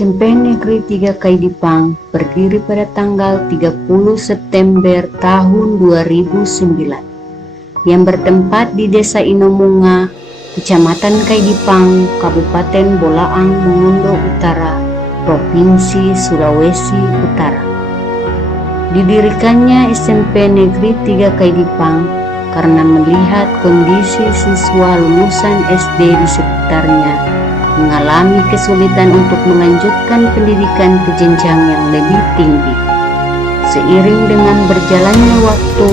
SMP Negeri 3 Kaidipang berdiri pada tanggal 30 September tahun 2009 yang bertempat di Desa Inomunga, Kecamatan Kaidipang, Kabupaten Bolaang Mongondo Utara, Provinsi Sulawesi Utara. Didirikannya SMP Negeri 3 Kaidipang karena melihat kondisi siswa lulusan SD di sekitarnya mengalami kesulitan untuk melanjutkan pendidikan ke jenjang yang lebih tinggi. Seiring dengan berjalannya waktu,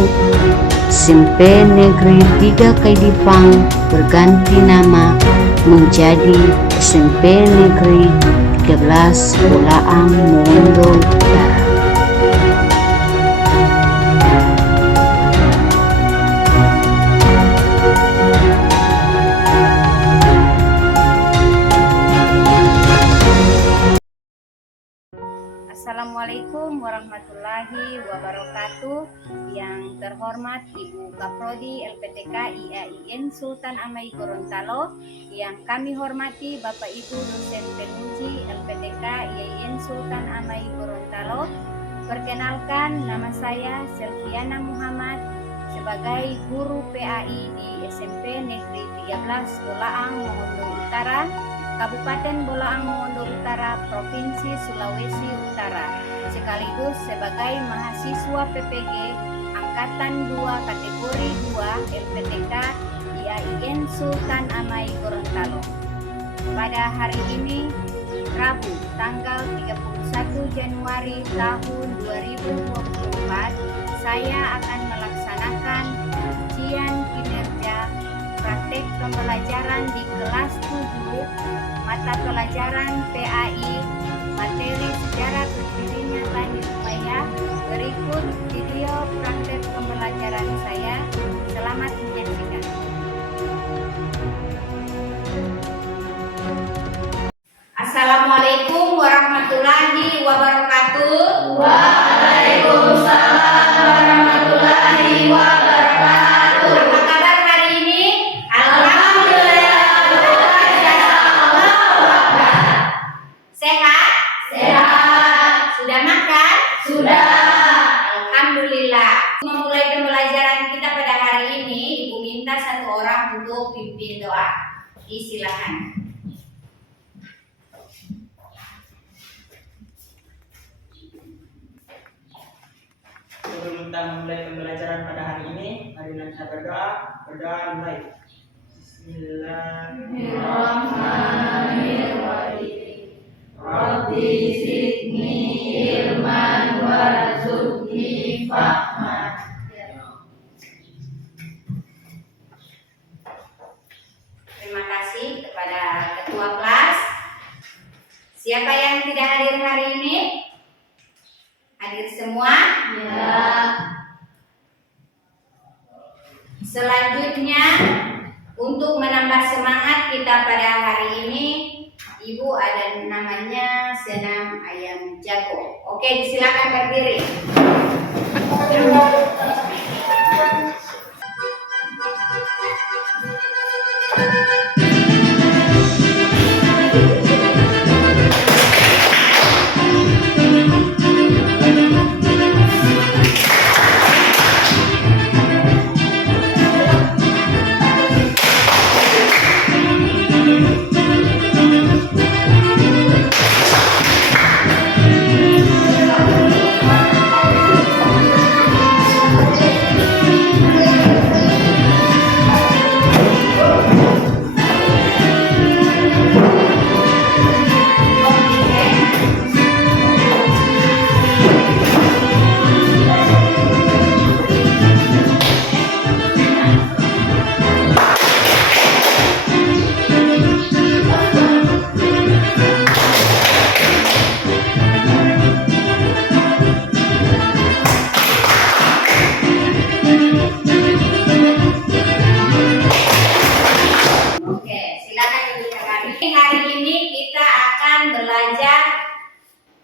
SMP Negeri 3 Kaidipang berganti nama menjadi SMP Negeri 13 Bolaang Mongondo Utara. Assalamualaikum warahmatullahi wabarakatuh. Yang terhormat Ibu Kaprodi LPTK IAIN Sultan Amai Gorontalo, yang kami hormati Bapak Ibu dosen penguji LPTK IAIN Sultan Amai Gorontalo. Perkenalkan, nama saya Selviana Muhammad sebagai guru PAI di SMP Negeri 13 Bolaang Mongondo Utara, Kabupaten Bolaang Mongondo Utara, Provinsi Sulawesi Utara, sekaligus sebagai mahasiswa PPG Angkatan 2 Kategori 2 LPTK IAIN Sultan Amai Gorontalo. Pada hari ini, Rabu, tanggal 31 Januari tahun 2024, saya akan melaksanakan ujian kinerja praktek pembelajaran di kelas 7 mata pelajaran PAI materi sejarah berdirinya Bani Umayyah. Berikut video praktek pembelajaran saya. Selamat menyaksikan. Assalamualaikum warahmatullahi wabarakatuh. Waalaikumsalam warahmatullahi wabarakatuh. Apa kabar hari ini? Alhamdulillah, luar biasa. Allahu Akbar. Sehat? Sehat. Sudah makan? Sudah. Alhamdulillah. Memulai pembelajaran kita pada hari ini, Ibu minta satu orang untuk pimpin doa. Silakan. Sebelum kita memulai pembelajaran pada hari ini, marilah kita berdoa. Berdoa mulai. Bismillahirrahmanirrahim. Rabbi zidni ilman warzuqni fahman. Terima kasih kepada ketua kelas. Siapa yang tidak hadir hari ini? Hadir semua? Ya. Selanjutnya, untuk menambah semangat kita pada hari ini, Ibu ada namanya senam ayam jago. Oke, silakan berdiri.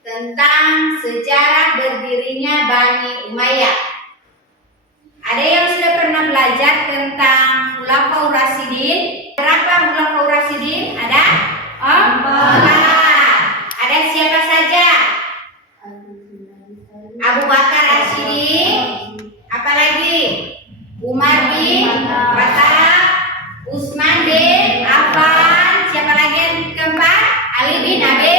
Tentang sejarah berdirinya Bani Umayyah. Ada yang sudah pernah belajar tentang Khulafaur Rasyidin? Berapa Khulafaur Rasyidin? Ada? 4. Ada siapa Abu Bakar As-Siddiq, apalagi Umar bin Khattab, Utsman bin Affan, siapa lagi yang keempat? Ali bin Abi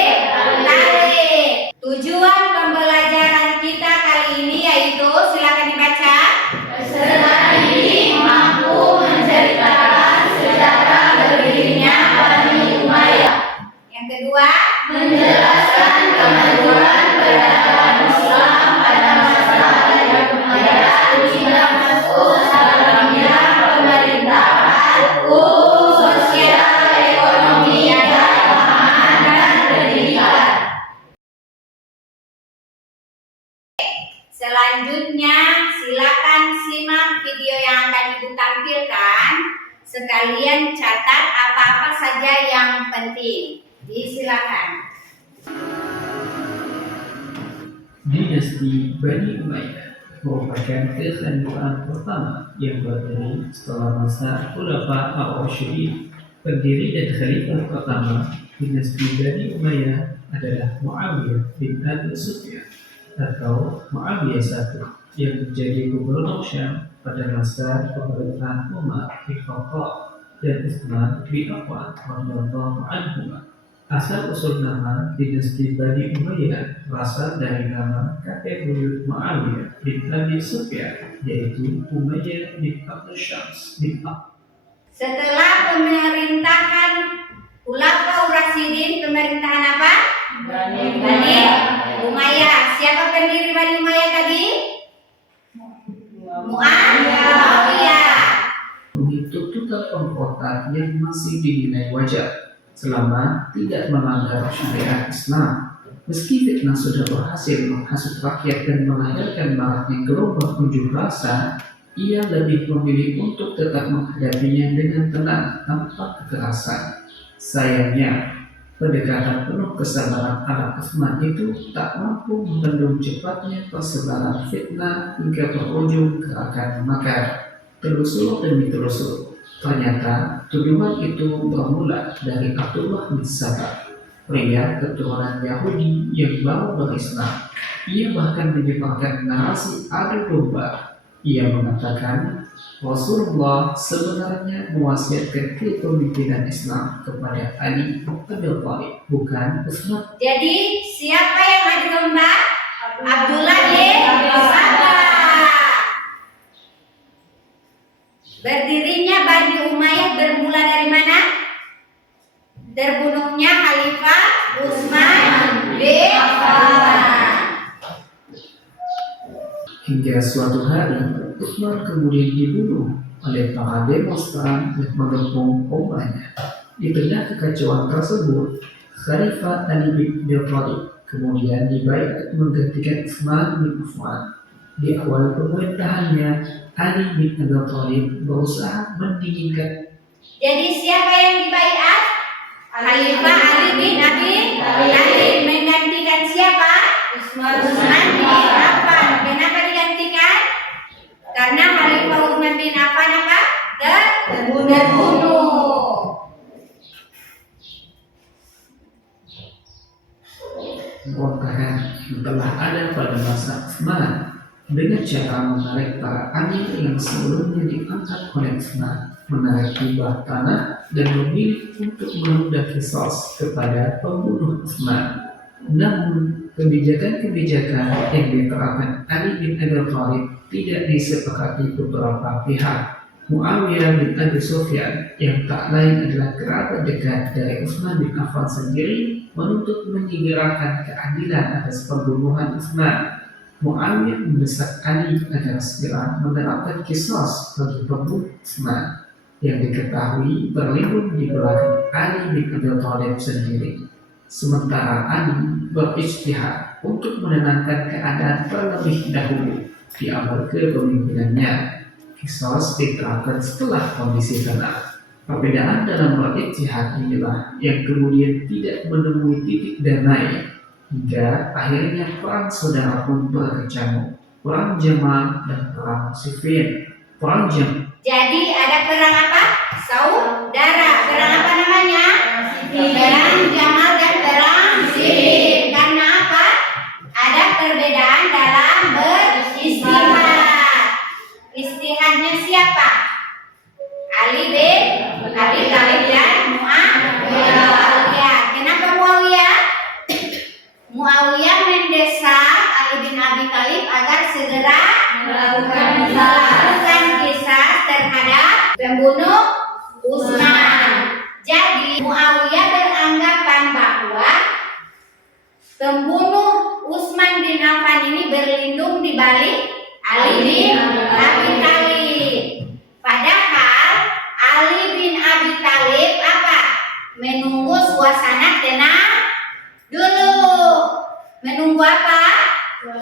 Thalib. Tujuan pembelajaran kita kali ini yaitu, silakan dibaca. Peserta didik mampu menceritakan sejarah berdirinya Bani Umayyah. Yang kedua, Menjelaskan kemajuan peradaban Islam pada masa Bani Umayyah hingga masuk dalamnya pemerintahan, hukum, sosial, ekonomi, keagamaan, dan pendidikan. selanjutnya silakan simak video yang akan Ibu tampilkan. Sekalian catat apa-apa saja yang penting. Disilakan. Dinasti Bani Umayyah merupakan kekhalifahan pertama yang berdiri setelah masa Khulafa ar-Rasyidin. Pendiri dan khalifah pertama dinasti Bani Umayyah adalah Muawiyah bin Abi Sufyan atau Muawiyah I yang menjadi gubernur Syam pada masa pemerintahan Umar bin Khattab dan Utsman bin Affan radhiyallahu anhuma. Asal-usul nama dinasti Bani Umayyah berasal dari nama kakek buyut Muawiyah bin Abi Sufyan, yaitu Umayyah bin Abd Syams bin Ab. Setelah pemerintahan Khulafaur Rasyidin, pemerintahan apa? Bani Bani Umayyah. Siapa pendiri Bani Umayyah tadi? Muawiyah. Untuk total pemberontakan yang masih dinilai wajar selama tidak melanggar syariat Islam. Meski fitnah sudah berhasil menghasut rakyat dan melahirkan maraknya gelombang unjuk rasa, ia lebih memilih untuk tetap menghadapinya dengan tenang tanpa kekerasan. Sayangnya, pendekatan penuh kesabaran ala Utsman itu tak mampu membendung cepatnya persebaran fitnah hingga berujung gerakan makar. Telusur demi telusur, ternyata tuduhan itu bermula dari Abdullah bin Sabah, pria keturunan Yahudi yang baru berislam. Ia bahkan menyebarkan narasi adu domba. Ia mengatakan Rasulullah sebenarnya mewasiatkan kepemimpinan Islam kepada Ali bin Abi Thalib, bukan Utsman. Jadi siapa yang adu domba? Abdullah bin Sabah. Berdirinya Bani Umayyah bermula dari mana? Terbunuhnya Khalifah Utsman bin Affan. Hingga suatu hari, Utsman kemudian dibunuh oleh para demonstran yang mengepung rumahnya. Di tengah kekacauan tersebut, Khalifah Ali bin Abi Thalib kemudian dibaiat menggantikan Utsman bin Affan. Di awal pemerintahannya, Ali bin Abi Thalib berusaha mendinginkan. Jadi siapa yang dibaiat? Khalifah Ali bin Abi Thalib menggantikan siapa? Utsman bin Affan. Kenapa digantikan? Karena Khalifah Utsman bin Affan apa? Terbunuh. Pemberontakan yang telah ada pada masa Utsman dengan cara menarik para amir yang sebelumnya diangkat oleh Utsman, menarik hibah tanah dan memilih untuk menunda kisos kepada pembunuh Utsman. Namun kebijakan-kebijakan yang diterapkan Ali bin Abi Thalib tidak disepakati beberapa pihak. Muawiyah bin Abi Sufyan yang tak lain adalah kerabat dekat dari Utsman bin Affan sendiri menuntut menyegerakan keadilan atas pembunuhan Utsman. Muawiyah mendesak Ali agar segera menerapkan kisos bagi pembunuh Utsman yang diketahui berlindung di belakang Ali bin Abi Thalib sendiri. Sementara Ali berijtihad untuk menenangkan keadaan terlebih dahulu di awal kepemimpinannya. Kisos diterapkan setelah kondisi tenang. Perbedaan dalam berijtihad inilah yang kemudian tidak menemui titik damai hingga akhirnya perang saudara pun berkecamuk. Perang Jamal dan perang Siffin. Perang Jamal. Jadi ada perang apa? Saudara. Perang apa namanya? Perang Jamal dan perang Siffin. Karena apa? Ada perbedaan dalam beristihad. Istihadnya siapa? Ali bin Abi Thalib dan Muawiyah. Kenapa Muawiyah? Muawiyah mendesak Ali bin Abi Thalib agar segera melakukan kisah terhadap pembunuh Utsman. Jadi Muawiyah beranggapan bahwa pembunuh Utsman bin Affan ini berlindung di balik Ali bin Abi Thalib. Padahal Ali bin Abi Thalib apa? Menunggu suasana tenang dulu. Menunggu apa?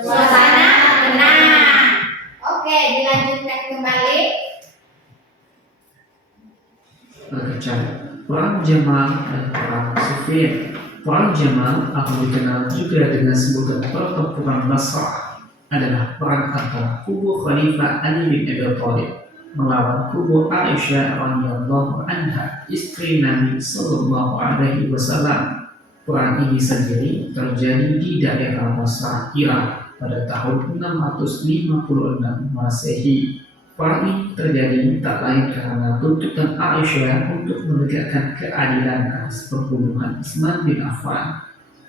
Suasana tenang. Oke, dilanjutkan kembali. Berkecam. Perang Jamal dan Perang Siffin. Perang Jamal atau dikenal juga dengan sebutan pertempuran Basrah adalah perang antara kubu Khalifah Ali bin Abi Thalib melawan kubu Aisyah radhiyallahu anha, istri Nabi sallallahu alaihi wasallam. Perang ini sendiri terjadi di daerah Basrah, Irak pada tahun 656 Masehi. Perang ini terjadi tak lain karena tuntutan Aisyah untuk menegakkan keadilan atas pembunuhan Utsman bin Affan.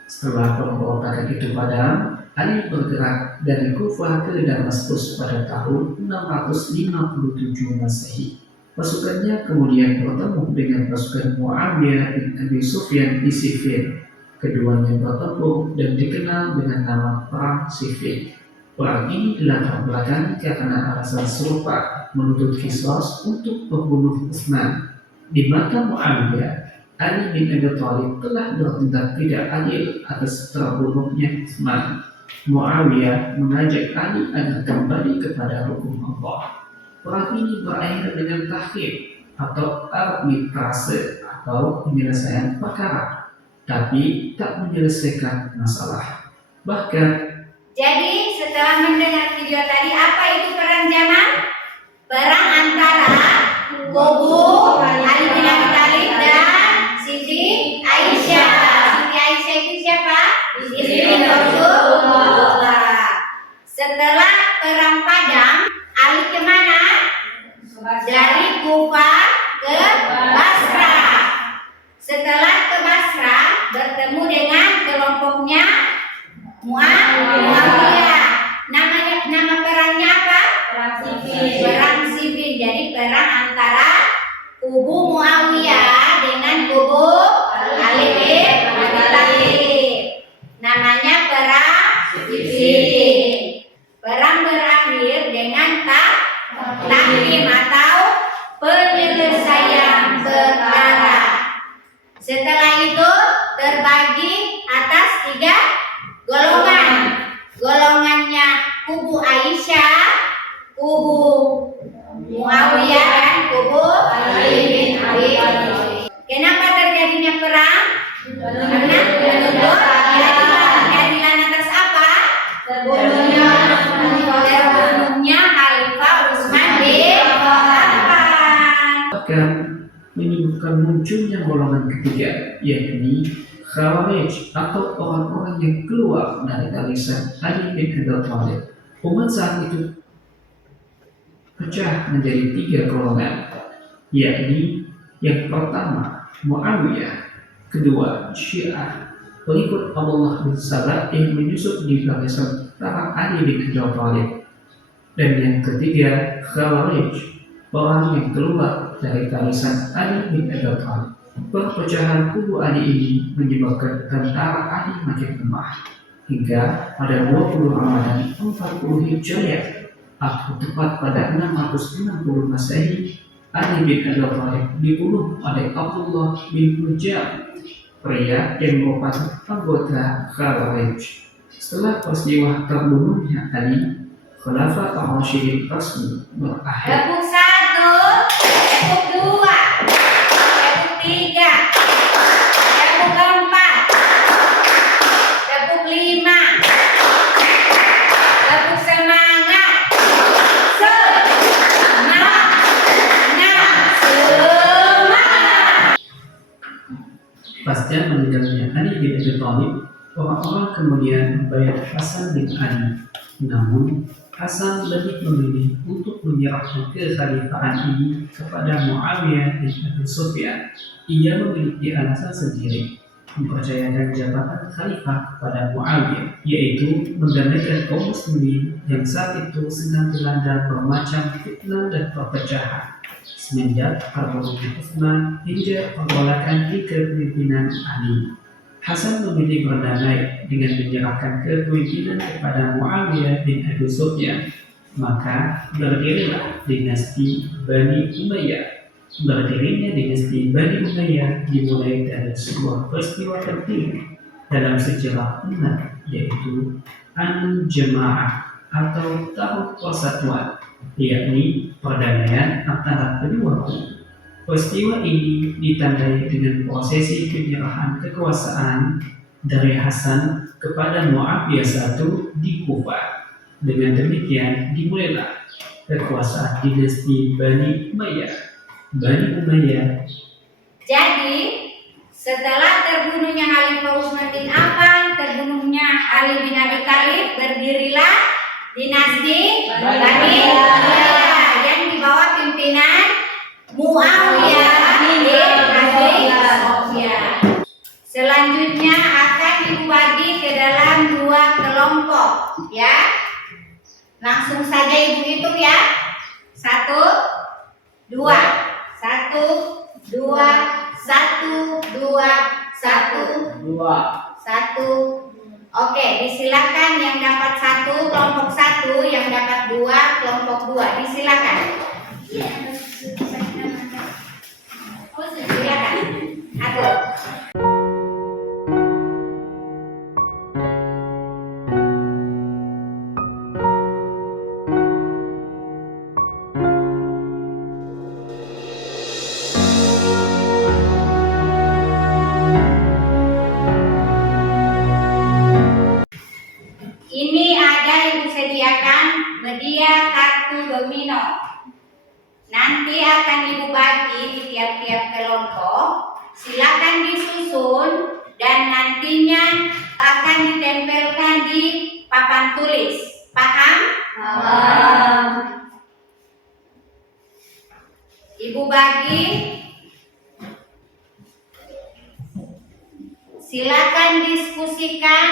Setelah pemberontakan itu padam, Ali bergerak dari Kufah ke Damaskus pada tahun 657 Masehi. Pasukannya kemudian bertemu dengan pasukan Muawiyah bin Abi Sufyan di Siffin. Keduanya bertempur dan dikenal dengan nama Perang Siffin. Perang ini dilatar belakangi karena alasan serupa, menuntut qisas untuk pembunuh Utsman. Di mata Muawiyah, Ali bin Abi Thalib telah bertindak tidak adil atas terbunuhnya Utsman. Muawiyah mengajak Ali agar kembali kepada hukum Allah. Perang ini berakhir dengan tahkim atau arbitrase atau penyelesaian perkara, tapi tak menyelesaikan masalah. Bahkan Jadi setelah mendengar video tadi, apa itu perang Jamal? Perang antara kubu Ali bin Abi Thalib dan Siti Aisyah. Siti Aisyah itu siapa? Istri Rasulullah. Setelah perang padam, Ali kemana? Dari Kufah ke Basrah. Setelah ke Basrah, bertemu dengan kelompoknya Muawiyah. Nama perangnya apa? Perang Siffin. Jadi perang antara kubu Muawiyah dengan kubu Ali bin Abi Thalib. Namanya perang Siffin. Perang berakhir dengan tahkim atau penyelesaian perkara. Setelah itu terbagi atas 3 golongan. Golongannya kubu Aisyah, kubu Muawiyah dan kubu Ali bin Abi Thalib. Kenapa terjadinya perang? Karena menuntut keadilan atas apa? Terbunuhnya Khalifah Utsman bin Affan. bahkan menyebabkan munculnya golongan ketiga, yakni Khawarij atau orang-orang yang keluar dari barisan Ali bin Abi Thalib. Umat saat itu pecah menjadi 3 golongan, yakni yang pertama Muawiyah, kedua Syiah, pengikut Abdullah bin Sabah yang menyusup di barisan para Ali bin Abi Thalib, dan yang ketiga Khawarij, orang yang keluar dari barisan Ali bin Abi Thalib. Perpecahan kubu Ali ini menyebabkan tentara Ali makin lemah hingga pada 20 Ramadan 40 Hijriah atau tepat pada 660 Masehi, Ali bin Abi Thalib dibunuh oleh Abdullah bin Hujam, pria yang merupakan anggota Khawarij. Setelah peristiwa terbunuhnya Ali, Khalifah Ar-Rasyidin resmi berakhir. Tepuk 1, tepuk 2, tepuk 3, tepuk 4, tepuk 5, tepuk semangat, semangat. Pasca meninggalnya Ali bin Abi Thalib, Orang-orang kemudian membayar Hasan bin Ali. Namun, Hasan lebih memilih untuk menyerahkan kekhalifahan ini kepada Muawiyah bin Abi Sufyan. Ia memiliki alasan sendiri mempercayakan jabatan khalifah kepada Muawiyah, yaitu mendamaikan kaum muslimin yang saat itu sedang dilanda bermacam fitnah dan perpecahan. Semenjak Harbuddin Utsman hingga penggolakan di kepemimpinan Ali, Hasan memilih berdamai dengan menyerahkan kepemimpinan kepada Muawiyah bin Abi Sufyan. Maka berdirilah dinasti Bani Umayyah. Berdirinya dinasti Bani Umayyah dimulai dari sebuah peristiwa penting dalam sejarah umat, yaitu An-Jama'ah atau Tahun Persatuan, yakni perdamaian antara kedua kubu. Peristiwa ini ditandai dengan prosesi penyerahan kekuasaan dari Hasan kepada Muawiyah I di Kufah. Dengan demikian dimulailah kekuasaan dinasti Bani Umayyah. Jadi, setelah terbunuhnya Khalifah Utsman bin Affan, terbunuhnya Ali bin Abi Thalib, berdirilah dinasti Bani Umayyah yang di bawah pimpinan Muawiyah bin Abi Sufyan. Selanjutnya akan dibagi ke dalam dua kelompok, ya. Langsung saja ibu hitung ya. 1, 2. 1, 2, 1, 2, 1, 1. Oke, disilakan yang dapat 1 kelompok 1, yang dapat 2 kelompok 2. Disilakan. Silakan. Atur. Ini ada yang disediakan media kartu domino. Nanti akan ibu bagi di tiap-tiap kelompok. Silakan disusun dan nantinya akan ditempelkan di papan tulis. Paham? Paham. Ibu bagi. Silakan diskusikan.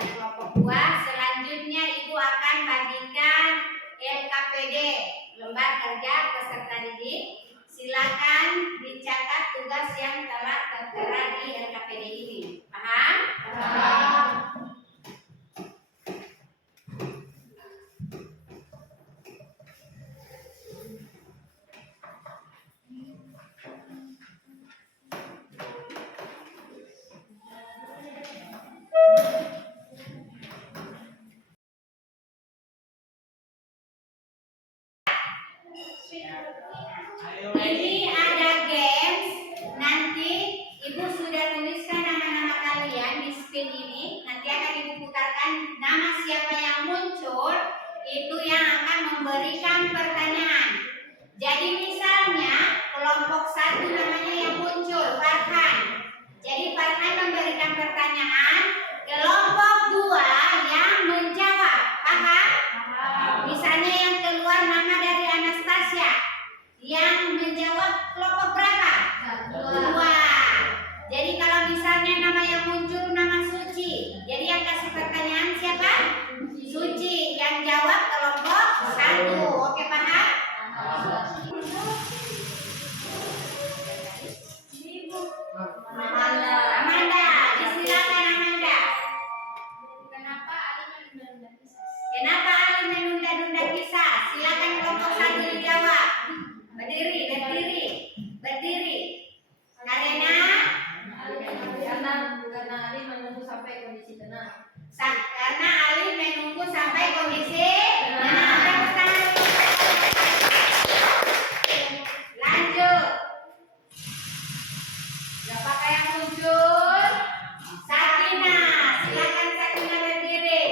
kelompok 2. Selanjutnya Ibu akan bagikan LKPD, lembar kerja peserta didik. Silakan dicatat tugas yang telah tertera di LKPD ini. Paham? Paham. Ini ada games. Nanti Ibu sudah tuliskan nama-nama kalian di spin ini. Nanti akan Ibu putarkan nama siapa yang muncul, itu yang akan memberikan pertanyaan. Jadi misalnya kelompok 1 namanya yang muncul Farhan. Jadi Farhan memberikan pertanyaan, kelompok 2 yang menjawab. Paham? Misalnya yang keluar nama dari Anastasia, yang menjawab kelompok berapa? 2. Jadi kalau misalnya nama yang muncul nama Suci, jadi yang kasih pertanyaan siapa? Suci. Yang jawab kelompok 1. Oke, paham? Amanda, disilakan Amanda. Kenapa Ali menunda kisah? Kenapa Ali menunda-nunda kisah? Silakan kelompok 1 dijawab. Berdiri. Karena Ali menunggu sampai kondisi tenang. karena Ali menunggu sampai kondisi tenang. Tepuk tangan. Lanjut. Siapakah yang muncul? Sakina. Silakan Sakina berdiri.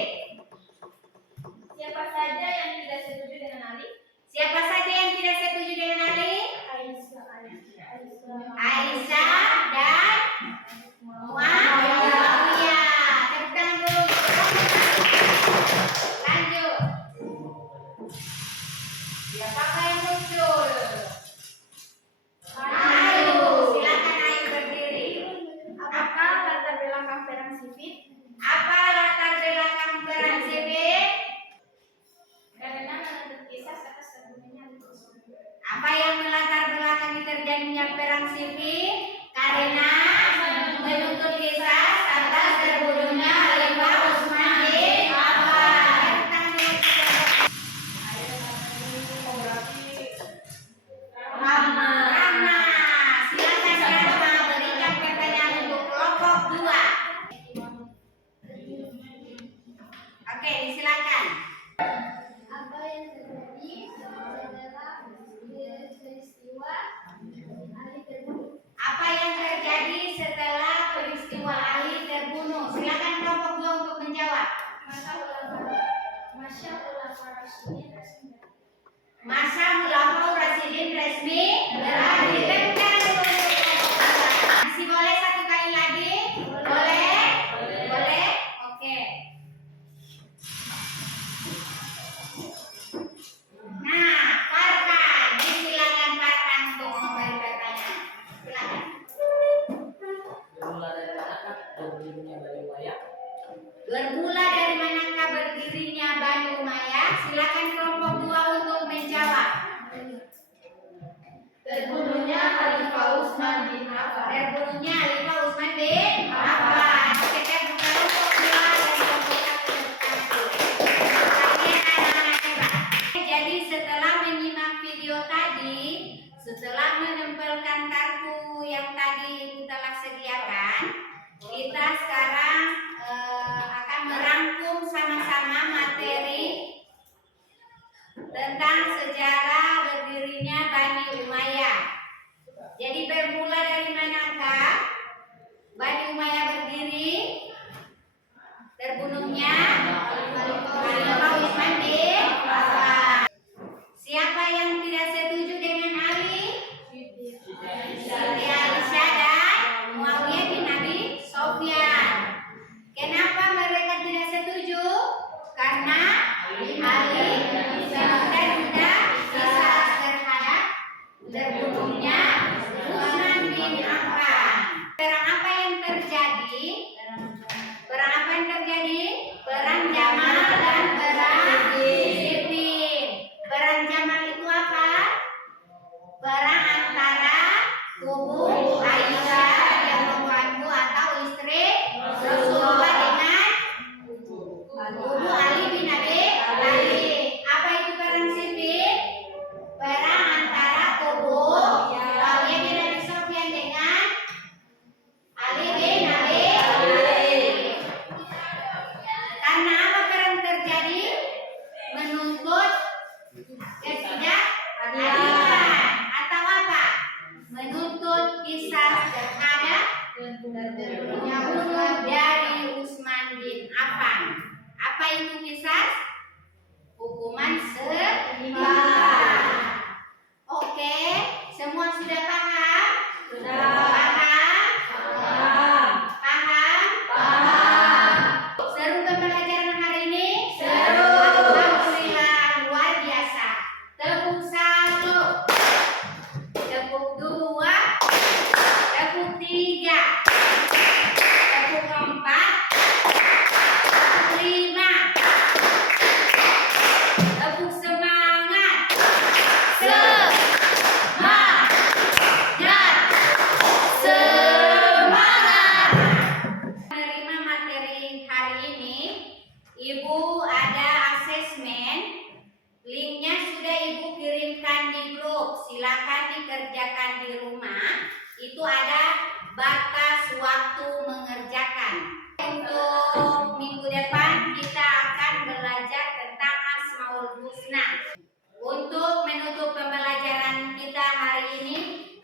Siapa saja yang tidak setuju dengan Ali? Siapa saja yang tidak setuju dengan Ali? Aisyah dan Muawiyah. Tepuk tangan dulu. Lanjut. Siapakah yang muncul? Ayu. Silakan Ayu berdiri. Apakah latar belakang perang sipil? Apa latar belakang perang sipil? Karena menurut kisah atas terbunuhnya Ali. Apa yang melatar belakangi terjadinya perang sipil? Karena menuntut kisah atas terbunuhnya Khalifah Utsman bin Affan. Rahma, silakan Rahma berikan pertanyaan untuk kelompok 2. Oke, disilakan. Apa yang terjadi setelah peristiwa Ali terbunuh? Apa yang terjadi setelah peristiwa Ali terbunuh? Silakan kelompok 2 untuk menjawab. Masya Khulafaur Rasyidin resmi. Masa Khulafaur Rasyidin resmi berakhir. Tepuk tangan dulu untuk kelompok 2. Masih boleh satu kali lagi? Boleh? Boleh? Oke. Nah, Farhan, disilakan Farhan untuk memberi pertanyaan. Silakan. Bermula dari manakah berdirinya Bani Umayyah? Bermula dari manakah berdirinya Bani Umayyah? Silakan kelompok 2 untuk menjawab. Terbunuhnya Khalifah Utsman bin Affan. Terbunuhnya Khalifah Utsman bin Affan. Oke, tepuk kelompok 2 dan kelompok 1. Pertanyaan anak-anak hebat. Jadi setelah menyimak video tadi, setelah menempelkan kartu yang tadi telah sediakan, kita sekarang akan merangkum sama-sama materi tentang sejarah berdirinya Bani Umayyah. Jadi bermula dari manakah Bani Umayyah berdiri? Terbunuhnya Khalifah Utsman bin Affan. Siapa yang tidak setuju dengan Ali? Siti Aisyah dan Muawiyah bin Abi Sufyan. Kenapa mereka tidak setuju? Karena Ali menunda kisah terhadap terbunuhnya Utsman bin Affan. Perang apa yang terjadi? Perang apa yang terjadi? Karena apa yang terjadi? Menuntut ketidakadilan atau apa? Menuntut kisah terhadap dari Utsman bin Affan. Apa itu kisah? Hukuman setimpal. Oke, semua sudah paham? Paham? Seru pembelajaran hari ini? Seru. Alhamdulillah, luar biasa. Tepuk 1, tepuk 2, tepuk 3, tepuk 4, tepuk 5, tepuk semangat. Semangat. Menerima materi hari ini, Ibu ada asesmen. Linknya sudah Ibu kirimkan di grup. Silakan dikerjakan di rumah. Itu ada batas waktu mengerjakan. Untuk minggu depan kita akan belajar tentang Asmaul Husna. Untuk menutup pembelajaran kita hari ini,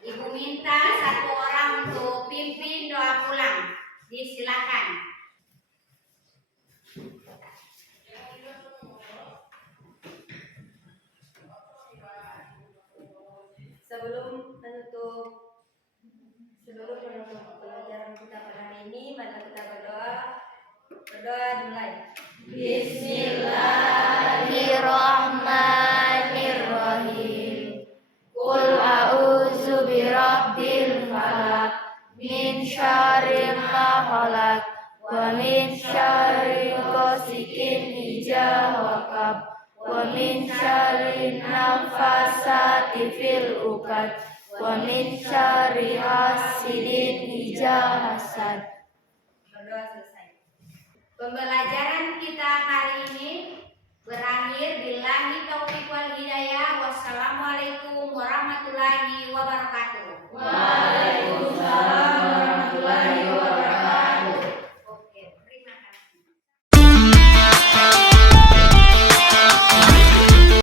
Ibu minta satu orang untuk pimpin doa pulang. Disilakan. Sebelum menutup pelajaran kita pada hari ini, mari kita berdoa. Berdoa dimulai. Bismillahirrahmanirrahim. Qul a'udzu birabbil falaq min syarri ma khalaq wa min syarri ghasikin idza waqab wa min syarri nafasati fil uqad wa min syarri hasidin idza hasad. Berdoa selesai. Pembelajaran kita hari ini berakhir.